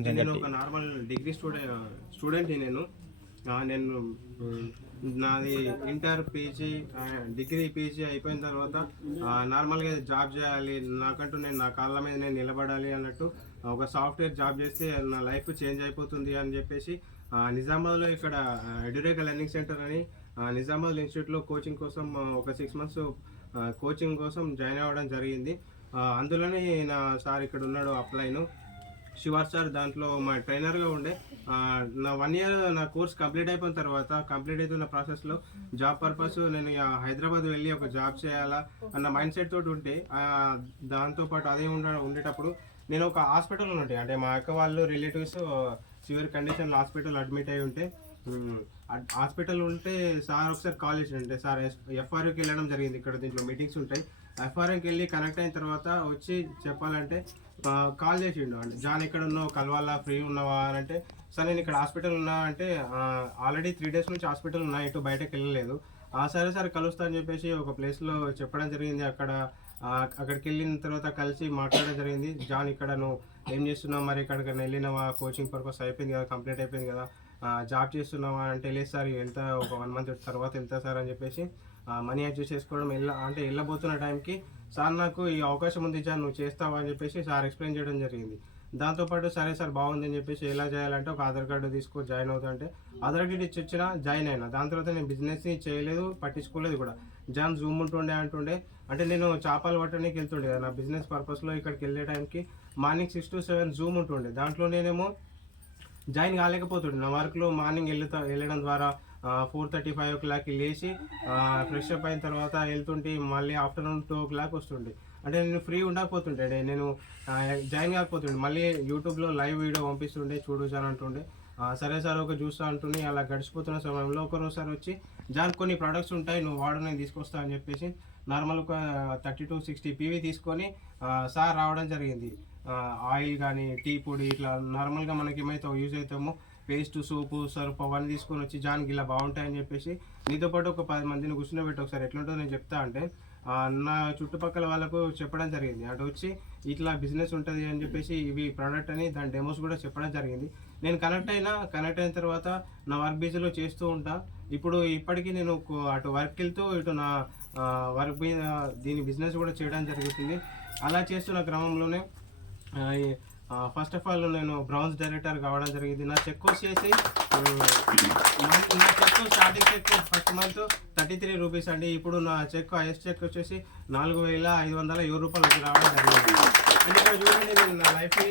నేను ఒక normal degree student నేను నేను నాది ఇంటర్ పీజీ డిగ్రీ పీజీ అయిపోయిన తర్వాత నార్మల్గా జాబ్ చేయాలి, నాకంటూ నేను నా కాళ్ళ మీద నేను నిలబడాలి అన్నట్టు ఒక సాఫ్ట్వేర్ జాబ్ చేస్తే నా లైఫ్ చేంజ్ అయిపోతుంది అని చెప్పేసి నిజామాబాద్లో ఇక్కడ ఎడ్యురేకా లెర్నింగ్ సెంటర్ అని నిజామాబాద్ ఇన్స్టిట్యూట్లో కోచింగ్ కోసం ఒక 6 months కోచింగ్ కోసం జాయిన్ అవ్వడం జరిగింది. అందులోనే నా సార్ ఇక్కడ ఉన్నాడు అప్లైను శివార్ సార్, దాంట్లో మా ట్రైనర్గా ఉండే. నా 1 year నా కోర్స్ కంప్లీట్ అయిపోయిన తర్వాత కంప్లీట్ అవుతున్న ప్రాసెస్లో జాబ్ పర్పస్ నేను హైదరాబాద్ వెళ్ళి ఒక జాబ్ చేయాలా అన్న మైండ్ సెట్ తోటి ఉంటే దాంతోపాటు అదే ఉండేటప్పుడు నేను ఒక హాస్పిటల్లో ఉంటే, అంటే మా అక్క వాళ్ళు రిలేటివ్స్ సివియర్ కండిషన్లో హాస్పిటల్ అడ్మిట్ అయి ఉంటే, హాస్పిటల్ ఉంటే సార్ ఒకసారి కాల్ చేసిండే. సార్ ఎఫ్ఆర్యూకి వెళ్ళడం జరిగింది, ఇక్కడ దీంట్లో మీటింగ్స్ ఉంటాయి. ఎఫ్ఆర్యూకి వెళ్ళి కనెక్ట్ అయిన తర్వాత వచ్చి చెప్పాలంటే కాల్ చేసిండు, అంటే జాన్ ఎక్కడ ఉన్నావు, కలవాలా, ఫ్రీ ఉన్నావా అని అంటే, సార్ నేను ఇక్కడ హాస్పిటల్ ఉన్నా అంటే ఆల్రెడీ 3 days నుంచి హాస్పిటల్ ఉన్నా, ఎటు బయటకు వెళ్ళలేదు. సరే సరే కలుస్తా అని చెప్పేసి ఒక ప్లేస్లో చెప్పడం జరిగింది. అక్కడికి వెళ్ళిన తర్వాత కలిసి మాట్లాడడం జరిగింది. జాన్ ఇక్కడ నువ్వు ఏం చేస్తున్నావు, మరి ఇక్కడికైనా వెళ్ళినావా, కోచింగ్ పర్పస్ అయిపోయింది కదా, కంప్లీట్ అయిపోయింది కదా, జాబ్ చేస్తున్నావా అంటే లేదు సార్ వెళ్తా, ఒక 1 month తర్వాత వెళ్తా సార్ అని చెప్పేసి మనీ అడ్జస్ట్ చేసుకోవడం వెళ్ళబోతున్న టైంకి సార్ నాకు ఈ అవకాశం ఉంది సార్ నువ్వు చేస్తావా అని చెప్పేసి సార్ ఎక్స్ప్లెయిన్ చేయడం జరిగింది. దాంతోపాటు సరే సార్ బాగుంది అని చెప్పేసి ఎలా చేయాలంటే ఒక ఆధార్ కార్డు తీసుకో జాయిన్ అవుతా అంటే ఆధార్ కార్డు ఇచ్చి వచ్చినా జాయిన్ అయినా. దాని తర్వాత నేను బిజినెస్ని చేయలేదు, పట్టించుకోలేదు కూడా. జాన్ జూమ్ అంటుండే అంటే నేను చేపలు పట్టడానికి వెళ్తుండే కదా నా బిజినెస్ పర్పస్లో. ఇక్కడికి వెళ్ళే టైంకి మార్నింగ్ 6 to 7 జూమ్ ఉంటుండే, దాంట్లో నేనేమో జాయిన్ కాలేకపోతుండే. నా వర్క్లో మార్నింగ్ వెళ్ళడం ద్వారా 4:35 o'clockకి లేచి ఫ్రెష్ అప్ అయిన తర్వాత వెళ్తుంటే మళ్ళీ ఆఫ్టర్నూన్ 2 o'clock వస్తుండే. అంటే నేను ఫ్రీ ఉండకపోతుండే, నేను జాయిన్ కాకపోతుండే. మళ్ళీ యూట్యూబ్లో లైవ్ వీడియో పంపిస్తుండే, చూడు జాన్ అంటుండే. సరే సార్ ఒక చూస్తా అంటుండే. అలా గడిచిపోతున్న సమయంలో ఒకరోజు సార్ వచ్చి జాన్ కొన్ని ప్రోడక్ట్స్ ఉంటాయి నువ్వు వాడు, నేను తీసుకొస్తా అని చెప్పేసి నార్మల్ ఒక 30 to 60 PV తీసుకొని సార్ రావడం జరిగింది. ఆయిల్ కానీ టీ పొడి ఇట్లా నార్మల్గా మనకి ఏమైతే యూజ్ అవుతామో పేస్ట్, సోపు, సర్ఫ్ అవన్నీ తీసుకొని వచ్చి జాన్కి ఇలా బాగుంటాయని చెప్పేసి నీతో పాటు ఒక 10 మందిని కూర్చున్నబెట్టి ఒకసారి ఎట్లుంటుందో నేను చెప్తా అంటే నా చుట్టుపక్కల వాళ్ళకు చెప్పడం జరిగింది. అటు వచ్చి ఇట్లా బిజినెస్ ఉంటుంది అని చెప్పేసి ఇవి ప్రోడక్ట్ అని దాని డెమోస్ కూడా చెప్పడం జరిగింది. నేను కనెక్ట్ అయిన తర్వాత నా వర్క్ బిజీలో చేస్తూ ఉంటా. ఇప్పటికీ నేను అటు వర్క్ వెళ్తూ ఇటు నా వర్క్ మీద దీని బిజినెస్ కూడా చేయడం జరుగుతుంది. అలా చేస్తున్న క్రమంలోనే ఫస్ట్ ఆఫ్ ఆల్ నేను బ్రౌన్స్ డైరెక్టర్ కావడం జరిగింది. నా చెక్ వచ్చేసి నా cheque starting cheque first month 33 rupees అండి. ఇప్పుడు నా చెక్ హైయెస్ట్ చెక్ వచ్చేసి 4,507 రూపాయలు రావడం జరిగింది. అంటే ఇక్కడ చూడండి నేను నా లైఫ్ని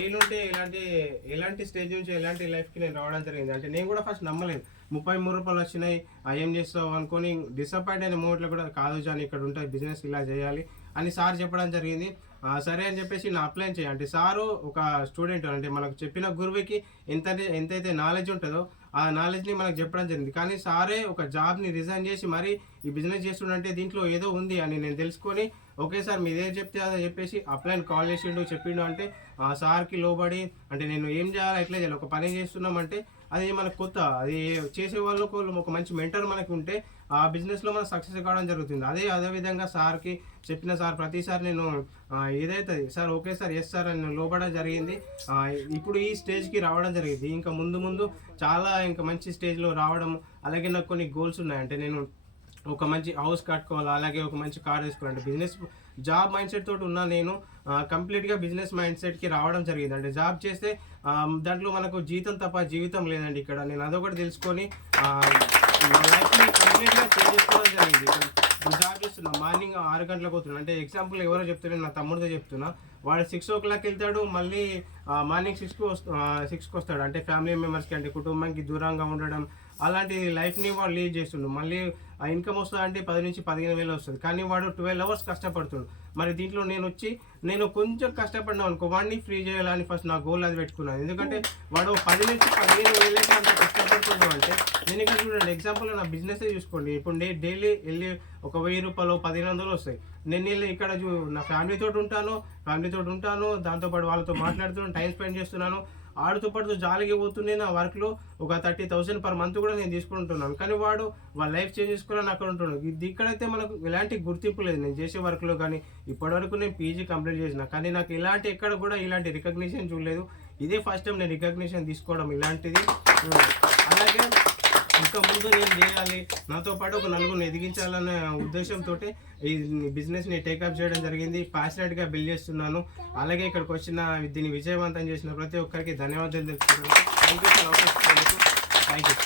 ఏ నుండి ఎలాంటి స్టేజ్ నుంచి ఎలాంటి లైఫ్కి నేను రావడం జరిగింది. అంటే నేను కూడా ఫస్ట్ నమ్మలేదు, 33 రూపాయలు వచ్చినాయి ఏం చేస్తావు అనుకొని డిసప్పాయింట్ అయిన మూమెంట్లో కూడా కాదు జాన్ ఇక్కడ ఉంటుంది బిజినెస్ ఇలా చేయాలి అని సార్ చెప్పడం జరిగింది. సరే అని చెప్పేసి నా అప్లై చేయాలి. సారు ఒక స్టూడెంట్, అంటే మనకు చెప్పిన గురువుకి ఎంతైతే నాలెడ్జ్ ఉంటుందో ఆ నాలెడ్జ్ని మనకు చెప్పడం జరిగింది. కానీ సారే ఒక జాబ్ని రిజైన్ చేసి మరి ఈ బిజినెస్ చేస్తుండంటే దీంట్లో ఏదో ఉంది అని నేను తెలుసుకొని ఓకే సార్ మీదే చెప్తే అదే చెప్పేసి అప్లైని కాల్ చెప్పిండు. అంటే సార్కి లోబడి అంటే నేను ఏం చేయాలి ఎట్లా చేయాలి, ఒక పని చేస్తున్నామంటే అది మనకు కొత్త, అది చేసే వాళ్ళకు ఒక మంచి మెంటర్ మనకు ఉంటే ఆ బిజినెస్లో మనం సక్సెస్ కావడం జరుగుతుంది. అదే విధంగా సార్కి చెప్పిన సార్ ప్రతిసారి నేను ఏదైతే sir okay sir yes sir అని లోబడడం జరిగింది. ఇప్పుడు ఈ స్టేజ్కి రావడం జరిగింది. ఇంకా ముందు చాలా ఇంకా మంచి స్టేజ్లో రావడం. అలాగే నాకు కొన్ని గోల్స్ ఉన్నాయి. అంటే నేను ఒక మంచి హౌస్ కట్టుకోవాలి, అలాగే ఒక మంచి కార్ తీసుకోవాలి. అంటే బిజినెస్ జాబ్ మైండ్ సెట్ తోటి ఉన్నా నేను కంప్లీట్గా బిజినెస్ మైండ్ సెట్కి రావడం జరిగింది. అంటే జాబ్ చేస్తే దాంట్లో మనకు జీతం తప్ప జీవితం లేదండి. ఇక్కడ నేను అదొకటి తెలుసుకొని నా లైఫ్ని కంప్లీట్గా చేంజ్ చేసుకోవడం జరిగింది. జాబ్ చేస్తున్నా, మార్నింగ్ 6 గంటలకు పోతున్నా. అంటే ఎగ్జాంపుల్ ఎవరో చెప్తున్నా, నా తమ్ముడితో చెప్తున్నా. వాడు 6 o'clock వెళ్తాడు, మళ్ళీ మార్నింగ్ 6కి వస్తాడు. అంటే ఫ్యామిలీ మెంబర్స్కి, అంటే కుటుంబానికి దూరంగా ఉండడం అలాంటి లైఫ్ని వాడు లీడ్ చేస్తుండు. మళ్ళీ ఆ ఇన్కమ్ వస్తుంది అంటే 10 నుంచి 15,000 వస్తుంది. కానీ వాడు 12 hours కష్టపడుతుండు. మరి దీంట్లో నేను కొంచెం కష్టపడినా అనుకో వాడిని ఫ్రీ చేయాలని ఫస్ట్ నా గోల్ అది పెట్టుకున్నాను. ఎందుకంటే వాడు 10 నుంచి 15,000 అంత కష్టపడుతున్నాడు. అంటే నేను ఇక్కడ చూడండి ఎగ్జాంపుల్ నా బిజినెస్ చూసుకోండి. ఇప్పుడు నేను డైలీ వెళ్ళి ఒక 1,000 రూపాయలు 1,500 వస్తాయి. నేను వెళ్ళి ఇక్కడ నా ఫ్యామిలీతో ఉంటాను, దాంతోపాటు వాళ్ళతో మాట్లాడుతున్నాను, టైం స్పెండ్ చేస్తున్నాను. ఆడుతూ పడుతూ జాలికి పోతుండే నా వర్క్లో ఒక 30,000 పర్ మంత్ కూడా నేను తీసుకుంటున్నాను. కానీ వాడు వాళ్ళ లైఫ్ చేంజ్ చేసుకోవాలని అక్కడ ఉంటున్నాడు. ఇక్కడైతే మనకు ఎలాంటి గుర్తింపు లేదు. నేను చేసే వర్క్లో కానీ ఇప్పటివరకు నేను పీజీ కంప్లీట్ చేసిన, కానీ నాకు ఎక్కడ కూడా ఇలాంటి రికగ్నిషన్ చూడలేదు. ఇదే ఫస్ట్ టైం నేను రికగ్నిషన్ తీసుకోవడం ఇలాంటిది. అలాగే ఇంకా ముందు నేను చేయాలి, నాతో పాటు ఒక నలుగురిని ఎదిగించాలనే ఉద్దేశంతో ఈ బిజినెస్ని టేకప్ చేయడం జరిగింది. ప్యాషనెట్గా బిల్డ్ చేస్తున్నాను. అలాగే ఇక్కడికి వచ్చిన దీన్ని విజయవంతం చేసిన ప్రతి ఒక్కరికి ధన్యవాదాలు తెలుపుతున్నాను. Thank you.